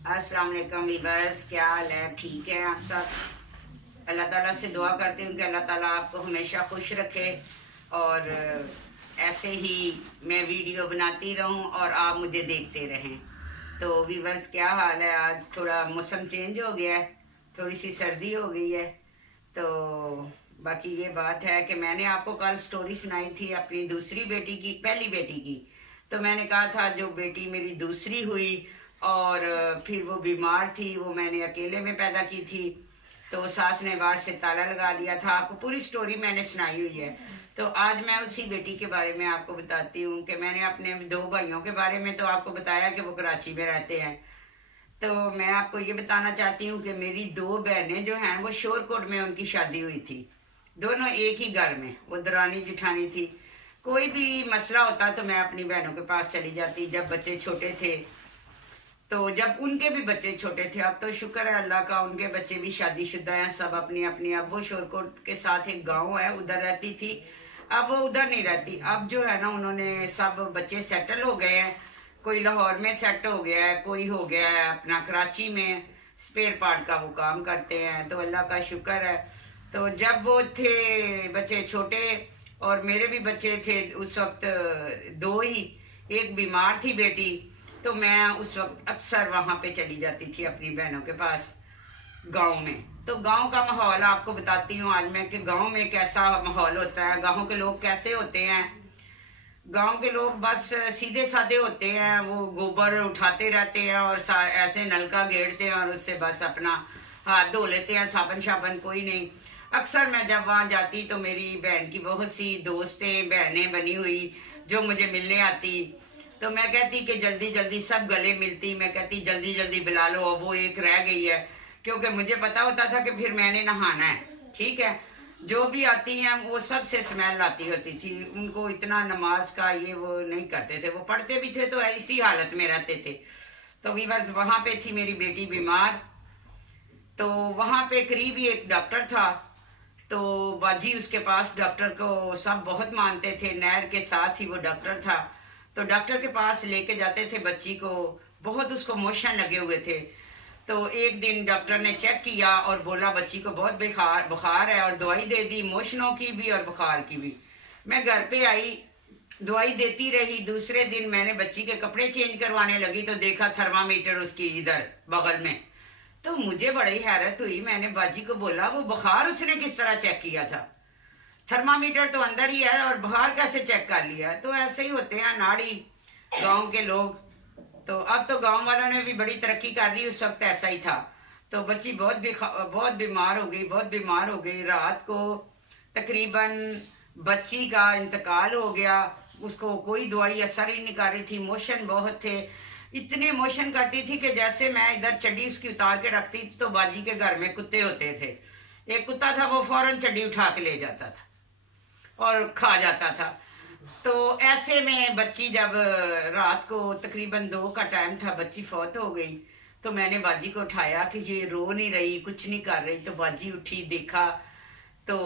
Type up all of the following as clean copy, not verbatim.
अस्सलाम वालेकुम वीवर्स, क्या हाल है? ठीक है आप सब? अल्लाह ताला से दुआ करती हूँ कि अल्लाह ताला आपको हमेशा खुश रखे और ऐसे ही मैं वीडियो बनाती रहूँ और आप मुझे देखते रहें। तो वीवर्स, क्या हाल है? आज थोड़ा मौसम चेंज हो गया है, थोड़ी सी सर्दी हो गई है। तो बाकी ये बात है कि मैंने आपको कल स्टोरी सुनाई थी अपनी दूसरी बेटी की, पहली बेटी की। तो मैंने कहा था जो बेटी मेरी दूसरी हुई और फिर वो बीमार थी, वो मैंने अकेले में पैदा की थी, तो सास ने बाहर से ताला लगा दिया था। आपको पूरी स्टोरी मैंने सुनाई हुई है। तो आज मैं उसी बेटी के बारे में आपको बताती हूँ कि मैंने अपने दो भाइयों के बारे में तो आपको बताया कि वो कराची में रहते हैं। तो मैं आपको ये बताना चाहती हूँ कि मेरी दो बहनें जो हैं वो शोरकोट में उनकी शादी हुई थी। दोनों एक ही घर में, वो दरानी जिठानी थी। कोई भी मसला होता तो मैं अपनी बहनों के पास चली जाती जब बच्चे छोटे थे। तो जब उनके भी बच्चे छोटे थे, अब तो शुक्र है अल्लाह का, उनके बच्चे भी शादीशुदा हैं सब अपनी अपनी। अब वो शोरकोट के साथ एक गांव है, उधर रहती थी। अब वो उधर नहीं रहती। अब जो है ना, उन्होंने सब बच्चे सेटल हो गए हैं। कोई लाहौर में सेट हो गया है, कोई हो गया है अपना कराची में, स्पेयर पार्ट का वो काम करते हैं। तो अल्लाह का शुक्र है। तो जब वो थे बच्चे छोटे और मेरे भी बच्चे थे उस वक्त दो ही, एक बीमार थी बेटी, तो मैं उस वक्त अक्सर वहां पे चली जाती थी अपनी बहनों के पास गांव में। तो गांव का माहौल आपको बताती हूँ आज मैं कि गांव में कैसा माहौल होता है, गांव के लोग कैसे होते हैं। गांव के लोग बस सीधे साधे होते हैं, वो गोबर उठाते रहते हैं और ऐसे नलका गेड़ते हैं और उससे बस अपना हाथ धो लेते हैं, साबन शाबन कोई नहीं। अक्सर मैं जब वहां जाती तो मेरी बहन की बहुत सी दोस्तें बहनें बनी हुई जो मुझे मिलने आती। तो मैं कहती कि जल्दी जल्दी सब गले मिलती, मैं कहती जल्दी जल्दी बुला लो, वो एक रह गई है। क्योंकि मुझे पता होता था कि फिर मैंने नहाना है, ठीक है। जो भी आती हैं वो सबसे स्मेल आती होती थी। उनको इतना नमाज का ये वो नहीं करते थे, वो पढ़ते भी थे तो इसी हालत में रहते थे। तो वीवर्स, वहां पे थी मेरी बेटी बीमार। तो वहां पे करीब ही एक डॉक्टर था। तो बाजी उसके पास, डॉक्टर को सब बहुत मानते थे, नैर के साथ ही वो डॉक्टर था। तो डॉक्टर के पास लेके जाते थे बच्ची को, बहुत उसको मोशन लगे हुए थे। तो एक दिन डॉक्टर ने चेक किया और बोला बच्ची को बहुत बुखार बुखार है, और दवाई दे दी, मोशनों की भी और बुखार की भी। मैं घर पे आई, दवाई देती रही। दूसरे दिन मैंने बच्ची के कपड़े चेंज करवाने लगी तो देखा थर्मामीटर उसकी इधर बगल में। तो मुझे बड़ी हैरत हुई, मैंने बाजी को बोला वो बुखार उसने किस तरह चेक किया था? थर्मामीटर तो अंदर ही है और बुखार कैसे चेक कर लिया? तो ऐसे ही होते हैं नाड़ी गांव के लोग। तो अब तो गांव वालों ने भी बड़ी तरक्की कर ली, उस वक्त ऐसा ही था। तो बच्ची बहुत बीमार हो गई, बहुत बीमार हो गई। रात को तकरीबन बच्ची का इंतकाल हो गया। उसको कोई दवाई असर ही नहीं कर रही थी, मोशन बहुत थे। इतने मोशन करती थी कि जैसे मैं इधर चड्डी उसकी उतार के रखती तो बाजी के घर में कुत्ते होते थे, एक कुत्ता था वो फौरन चड्डी उठा के ले जाता था और खा जाता था। तो ऐसे में बच्ची जब रात को तकरीबन 2 का टाइम था, बच्ची फौत हो गई। तो मैंने बाजी को उठाया कि ये रो नहीं रही, कुछ नहीं कर रही। तो बाजी उठी, देखा तो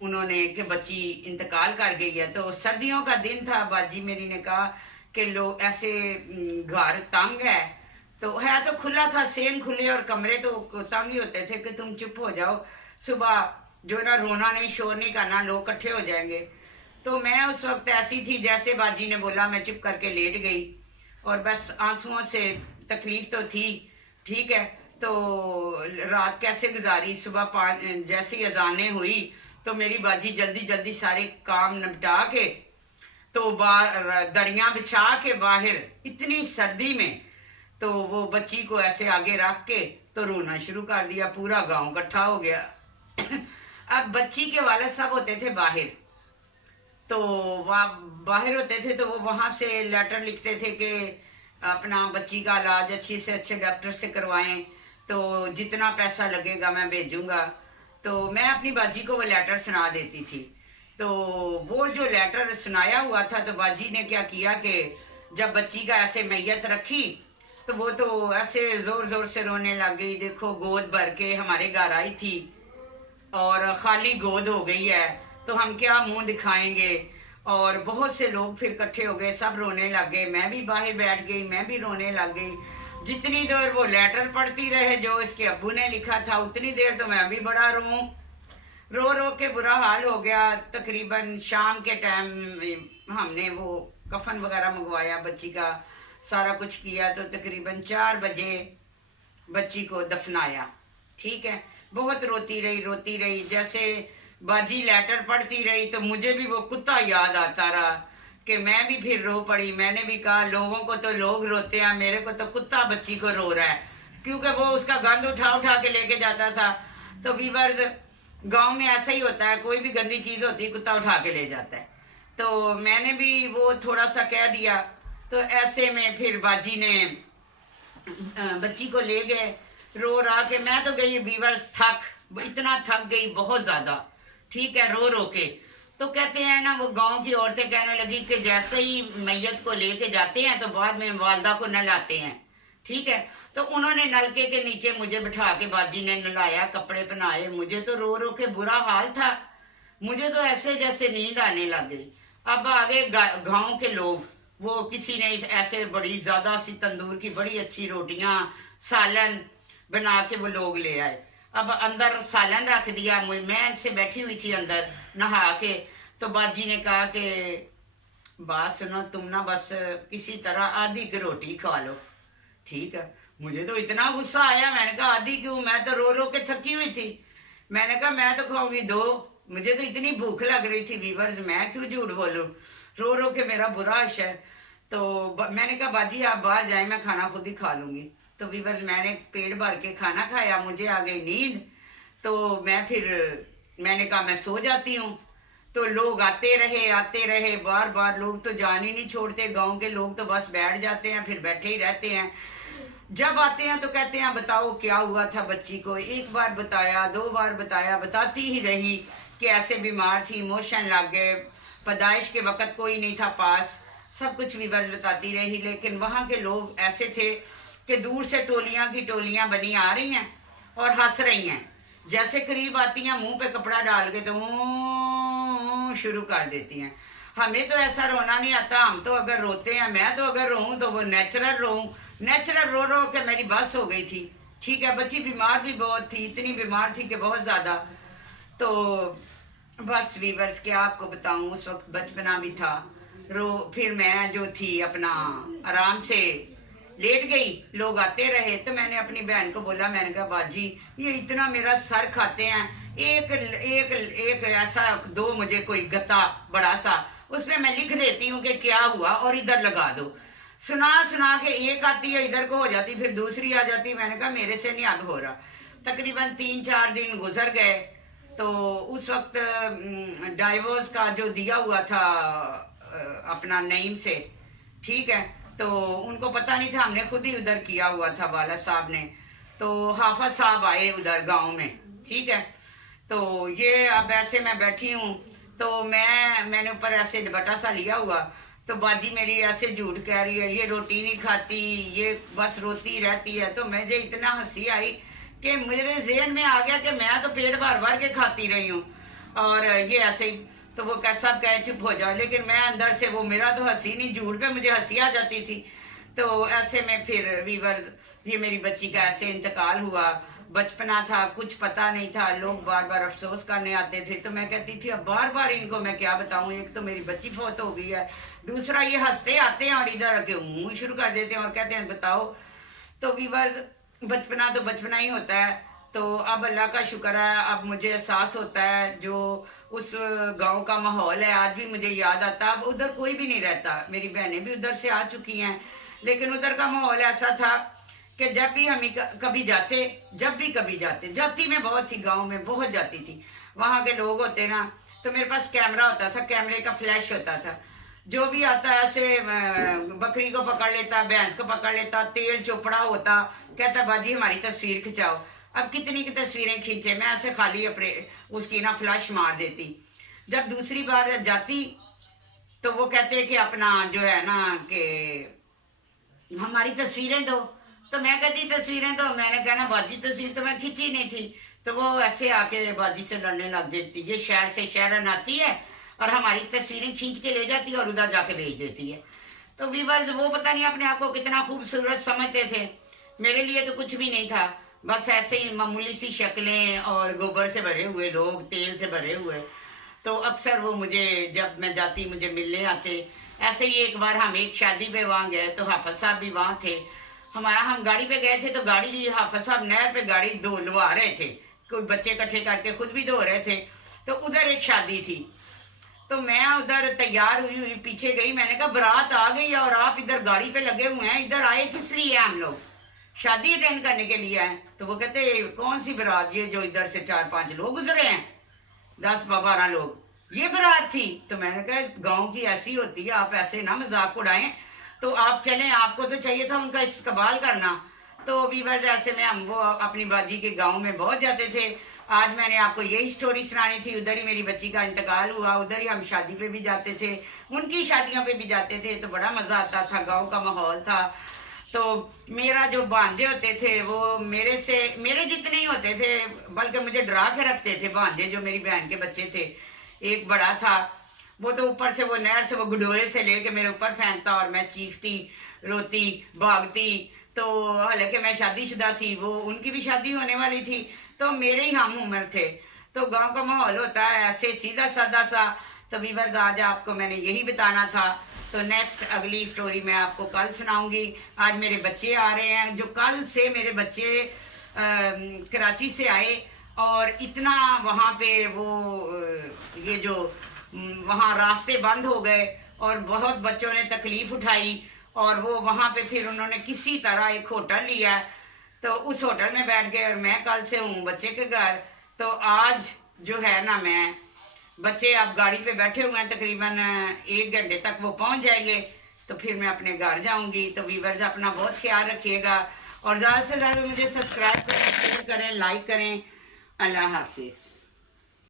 उन्होंने कि बच्ची इंतकाल कर गई है। तो सर्दियों का दिन था, बाजी मेरी ने कहा कि लोग ऐसे घर तंग है, तो है तो खुला था, सेन खुले और कमरे तो तंग ही होते थे कि तुम चुप हो जाओ, सुबह जो ना रोना नहीं, शोर नहीं करना, लोग इकट्ठे हो जाएंगे। तो मैं उस वक्त ऐसी थी, जैसे बाजी ने बोला मैं चुप करके लेट गई और बस आंसुओं से तकलीफ तो थी, ठीक है। तो रात कैसे गुजारी, सुबह 5 जैसे ही अजानें हुई तो मेरी बाजी जल्दी जल्दी सारे काम निपटा के तो दरिया बिछा के बाहर इतनी सर्दी में, तो वो बच्ची को ऐसे आगे रख के तो रोना शुरू कर दिया। पूरा गांव इकट्ठा हो गया। अब बच्ची के वाले सब होते थे बाहर, तो वह बाहर होते थे तो वो वहां से लेटर लिखते थे कि अपना बच्ची का इलाज अच्छी से अच्छे डॉक्टर से करवाएं, तो जितना पैसा लगेगा मैं भेजूंगा। तो मैं अपनी बाजी को वो लेटर सुना देती थी। तो वो जो लेटर सुनाया हुआ था, तो बाजी ने क्या किया कि जब बच्ची का ऐसे मैयत रखी तो वो तो ऐसे जोर जोर से रोने लग गई। देखो गोद भर के हमारे घर आई थी और खाली गोद हो गई है, तो हम क्या मुंह दिखाएंगे। और बहुत से लोग फिर इकट्ठे हो गए, सब रोने लग गए, मैं भी बाहर बैठ गई, मैं भी रोने लग गई। जितनी देर वो लेटर पढ़ती रहे जो इसके अब्बू ने लिखा था, उतनी देर तो मैं अभी बड़ा रो रो के बुरा हाल हो गया। तकरीबन शाम के टाइम हमने वो कफन वगैरह मंगवाया, बच्ची का सारा कुछ किया, तो तकरीबन 4 बजे बच्ची को दफनाया। ठीक है, बहुत रोती रही। जैसे बाजी लेटर पढ़ती रही तो मुझे भी वो कुत्ता याद आता रहा कि मैं भी फिर रो पड़ी। मैंने भी कहा लोगों को तो लोग रोते हैं, मेरे को तो कुत्ता बच्ची को रो रहा है, क्योंकि वो उसका गंद उठा के लेके जाता था। तो वीवर्स, गांव में ऐसा ही होता है, कोई भी गंदी चीज होती है कुत्ता उठा के ले जाता है। तो मैंने भी वो थोड़ा सा कह दिया। तो ऐसे में फिर बाजी ने बच्ची को ले गए रो रहा के। मैं तो गई वीवर्स इतना थक गई बहुत ज्यादा। ठीक है, रो के। तो कहते हैं ना, वो गांव की औरतें कहने लगी कि जैसे ही मैयत को लेके जाते हैं तो बाद में वालदा को नहलाते हैं। ठीक है, तो उन्होंने नलके के नीचे मुझे बिठा के बाजी ने नहलाया, कपड़े पहनाए। मुझे तो रो के बुरा हाल था, मुझे तो ऐसे जैसे नींद आने लग गई। अब आगे गांव के लोग, वो किसी ने ऐसे बड़ी ज्यादा सी तंदूर की बड़ी अच्छी रोटियां सालन बना के वो लोग ले आए। अब अंदर सालन रख दिया, मैं से बैठी हुई थी अंदर नहा के। तो बाजी ने कहा कि बात सुनो, तुम ना बस किसी तरह आधी की रोटी खा लो। ठीक है, मुझे तो इतना गुस्सा आया, मैंने कहा आधी क्यों, मैं तो रो के थकी हुई थी। मैंने कहा मैं तो खाऊंगी 2, मुझे तो इतनी भूख लग रही थी वीवर्स, मैं क्यों झूठ बोलूं, रो के मेरा बुरा हश है। तो मैंने कहा बाजी आप बाहर जाए, मैं खाना खुद ही खा लूंगी। तो वीवर्स, मैंने पेट भर के खाना खाया, मुझे आ गई नींद। तो मैंने कहा मैं सो जाती हूँ। तो लोग आते रहे बार लोग तो जान ही नहीं छोड़ते, गांव के लोग तो बस बैठ जाते हैं, फिर बैठे ही रहते हैं। जब आते हैं तो कहते हैं बताओ क्या हुआ था बच्ची को। 1 बार बताया, 2 बार बताया, बताती ही रही कि ऐसे बीमार थी, मोशन लग गए, पैदाइश के वक्त कोई नहीं था पास, सब कुछ वीवर्स बताती रही। लेकिन वहां के लोग ऐसे थे कि दूर से टोलियां की टोलियां बनी आ रही हैं और हंस रही हैं। जैसे करीब आती हैं मुंह पे कपड़ा डाल के तो शुरू कर देती हैं। हमें तो ऐसा रोना नहीं आता, हम तो अगर रोते हैं, मैं तो अगर रोऊं तो वो नेचुरल रो के मेरी बस हो गई थी। ठीक है, बच्ची बीमार भी बहुत थी, इतनी बीमार थी कि बहुत ज्यादा। तो बस वीवर्स, क्या आपको बताऊं, उस वक्त बचपना भी था। फिर मैं जो थी अपना आराम से लेट गई, लोग आते रहे। तो मैंने अपनी बहन को बोला, मैंने कहा बाजी ये इतना मेरा सर खाते हैं, एक ऐसा दो मुझे कोई गत्ता बड़ा सा, उसमें मैं लिख देती हूँ कि क्या हुआ और इधर लगा दो। सुना के एक आती है इधर को हो जाती, फिर दूसरी आ जाती। मैंने कहा मेरे से नहीं अब हो रहा। तकरीबन 3-4 दिन गुजर गए। तो उस वक्त डाइवोर्स का जो दिया हुआ था अपना नईम से, ठीक है, तो उनको पता नहीं था, हमने खुद ही उधर किया हुआ था वाला साहब ने। तो हाफज साहब आए उधर गांव में। ठीक है, तो ये अब ऐसे मैं बैठी हूँ, तो मैंने ऊपर ऐसे दुपट्टा सा लिया हुआ। तो बाजी मेरी ऐसे झूठ कह रही है, ये रोटी नहीं खाती, ये बस रोती रहती है। तो मुझे इतना हंसी आई कि मेरे ज़हन में आ गया कि मैं तो पेट भर के खाती रही हूँ और ये ऐसे ही। तो वो सब कहे चुप हो जाओ, लेकिन मैं अंदर से वो मेरा तो हंसी नहीं, झूठ पे मुझे हंसी आ जाती थी। तो ऐसे में फिर वीवर्स, ये मेरी बच्ची का ऐसे इंतकाल हुआ। बचपना था, कुछ पता नहीं था, लोग बार अफसोस करने आते थे। तो मैं कहती थी अब बार इनको मैं क्या बताऊं, एक तो मेरी बच्ची फौत हो गई है, दूसरा ये हंसते आते हैं और इधर आके मुंह शुरू कर देते हैं और कहते हैं बताओ। तो वीवर्स, बचपना तो बचपना ही होता है। तो अब अल्लाह का शुक्र है, अब मुझे एहसास होता है जो उस गांव का माहौल है, आज भी मुझे याद आता। अब उधर कोई भी नहीं रहता, मेरी बहनें भी उधर से आ चुकी हैं, लेकिन उधर का माहौल ऐसा था कि जब भी हम कभी जाते, जाती मैं बहुत थी, गांव में बहुत जाती थी। वहां के लोग होते ना, तो मेरे पास कैमरा होता था, कैमरे का फ्लैश होता था। जो भी आता ऐसे बकरी को पकड़ लेता, भैंस को पकड़ लेता, तेल चोपड़ा होता, कहता बाजी हमारी तस्वीर खिंचाओ। अब कितनी की तस्वीरें खींचे, मैं ऐसे खाली अपने उसकी ना फ्लैश मार देती। जब दूसरी बार जाती तो वो कहते कि अपना जो है ना कि हमारी तस्वीरें दो। तो मैं कहती तस्वीरें दो, मैंने कहना बाजी तस्वीर तो मैं खींची नहीं थी। तो वो ऐसे आके बाजी से लड़ने लग जाती, ये शहर से शहरन आती है और हमारी तस्वीरें खींच के ले जाती है और उधर जाके भेज देती है। तो वीवर्स, वो पता नहीं अपने आप को कितना खूबसूरत समझते थे। मेरे लिए तो कुछ भी नहीं था, बस ऐसे ही मामूली सी शक्लें और गोबर से भरे हुए लोग, तेल से भरे हुए। तो अक्सर वो मुझे, जब मैं जाती मुझे मिलने आते। ऐसे ही एक बार हम एक शादी पे वहाँ गए तो हाफिज साहब भी वहाँ थे। हम गाड़ी पे गए थे तो गाड़ी, हाफिज साहब नहर पे गाड़ी धुलवा रहे थे, कोई बच्चे इकट्ठे करके खुद भी धो रहे थे। तो उधर एक शादी थी, तो मैं उधर तैयार हुई हुई पीछे गई। मैंने कहा बारात आ गई और आप इधर गाड़ी पे लगे हुए हैं, इधर आए किस लिए? हम लोग शादी अटेंड करने के लिए आए। तो वो कहते कौन सी बारात? ये जो इधर से 4-5 लोग गुजरे हैं, 10-12 लोग, ये बारात थी। तो मैंने कहा गांव की ऐसी होती है, आप ऐसे ना मजाक उड़ाएं, तो आप चलें, आपको तो चाहिए था उनका इस्तकबाल करना। तो वीवर्स ऐसे में हम वो अपनी बाजी के गांव में बहुत जाते थे। आज मैंने आपको यही स्टोरी सुनानी थी। उधर ही मेरी बच्ची का इंतकाल हुआ, उधर ही हम शादी पे भी जाते थे, उनकी शादियों पे भी जाते थे, तो बड़ा मजा आता था, गांव का माहौल था। तो मेरा जो भांजे होते थे वो मेरे जितने ही होते थे, बल्कि मुझे डरा के रखते थे भांजे जो मेरी बहन के बच्चे थे। एक बड़ा था, वो तो ऊपर से वो नहर से वो गुडोए से लेके मेरे ऊपर फेंकता और मैं चीखती, रोती, भागती। तो हालांकि मैं शादीशुदा थी, वो उनकी भी शादी होने वाली थी, तो मेरे ही हम उम्र थे। तो गांव का माहौल होता है ऐसे सीधा साधा सा। तो व्यूअर्स आज आपको मैंने यही बताना था। तो नेक्स्ट अगली स्टोरी मैं आपको कल सुनाऊंगी। आज मेरे बच्चे आ रहे हैं, जो कल से मेरे बच्चे कराची से आए और इतना वहाँ पे वो ये जो वहाँ रास्ते बंद हो गए और बहुत बच्चों ने तकलीफ उठाई, और वो वहाँ पे फिर उन्होंने किसी तरह एक होटल लिया, तो उस होटल में बैठ गए। और मैं कल से हूँ बच्चे के घर। तो आज जो है ना, मैं बच्चे अब गाड़ी पे बैठे हुए हैं, तकरीबन 1 घंटे तक वो पहुंच जाएंगे, तो फिर मैं अपने घर जाऊंगी। तो व्यूअर्स अपना बहुत ख्याल रखिएगा और ज़्यादा से ज़्यादा मुझे सब्सक्राइब करें, शेयर करें, लाइक करें। अल्लाह हाफिज़।